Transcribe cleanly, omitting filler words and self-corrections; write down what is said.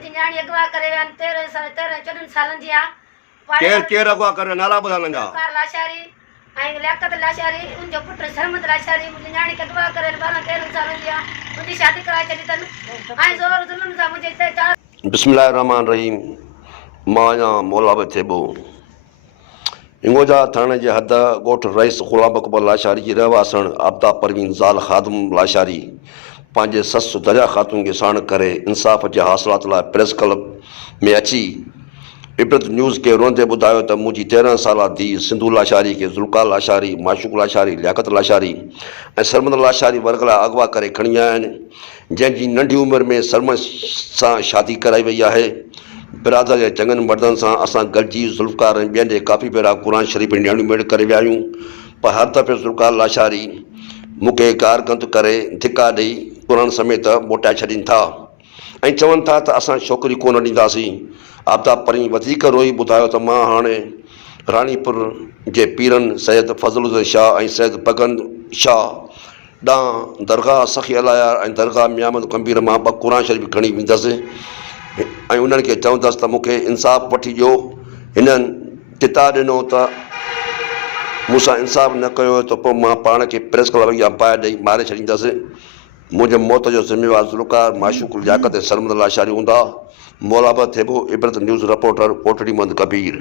मुंहिंजी न्याणी अगवा करे विया आहिनि 13 सालनि जी केरु केरु अगवा करे नाला ॿुधा लंघा कार लाशारी ऐं लियाकत लाशारी उनजो पुटु सरमत लाशारी मुंहिंजी न्याणी खे अगवा करे 12-13 सालनि जी मुंहिंजी शादी कराए छॾी अथनि ऐं ज़ोर ज़ुल्म सां मुंहिंजे हिते 4 बिस्मिल्लाह रहमान रहीम मां आहियां मौलाब थेबो इंगोजा थाणे जे हद ॻोठ रईस ग़ुलाम अकबर लाशारी जी रहवासण आबदा परवीन ज़ाल ख़ादम लाशारी पंहिंजे ससु दरिया ख़ातून खे साण करे इंसाफ़ जे हासिलात लाइ प्रेस क्लब में अची इबरत न्यूज़ खे रोंदे ॿुधायो त मुंहिंजी 13 साला धीउ सिंधु लाशारी खे ज़ुल्का लाशारी माशूक लाशारी लियाकत लाशारी ऐं सरमद लाशारी वर्गला अगवा करे खणी आया आहिनि जंहिंजी नंढी उमिरि में सरमद सां शादी कराई वई आहे। बिरादर जे चङनि मर्दनि सां असां गॾिजी ज़ुल्फ़कार ऐं ॿियनि जे काफ़ी भेरा क़ुर शरीफ़ न्याणियूं मेड़ करे विया आहियूं पर हर दफ़े ज़ुल्फ़कार लाशारी मूंखे कारगंद करे धिका ॾेई क़ुर समेत मोटाए छॾीनि था ऐं चवनि था त असां छोकिरी कोन ॾींदासीं। आबदा परी वधीक रोई ॿुधायो त मां हाणे रानीपुर जे पीरनि सैयद फज़ल शाह ऐं सैयद बगन शाह ॾांहुं दरगाह सखी अलाया ऐं दरगाह मियामद गंभीर मां 2 क़ुर शरीफ़ खणी वेंदसि ऐं उन्हनि खे चवंदसि त मूंखे इंसाफ़ वठी ॾियो। हिननि टिता ॾिनो त मूंसां इंसाफ़ न कयो त पोइ मां पाण खे प्रेस क्लब या बाहि ॾेई मारे छॾींदसि। मुंहिंजे मौत जो ज़िम्मेवार ज़ुल्फ़कार माशूक लियाकत ऐं सरमद लाशारी हूंदा। मौलाब थेबो इबरत न्यूज़ रिपोर्टर कोटड़ी मंद कबीर।